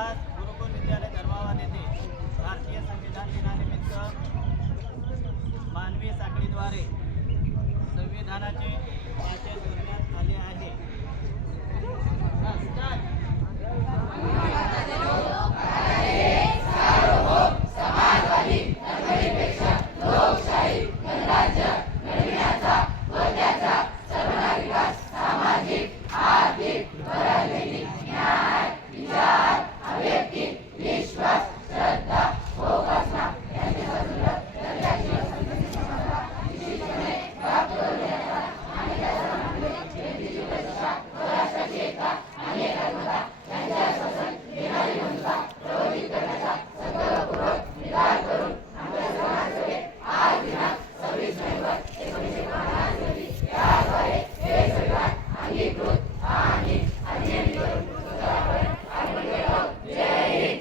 आज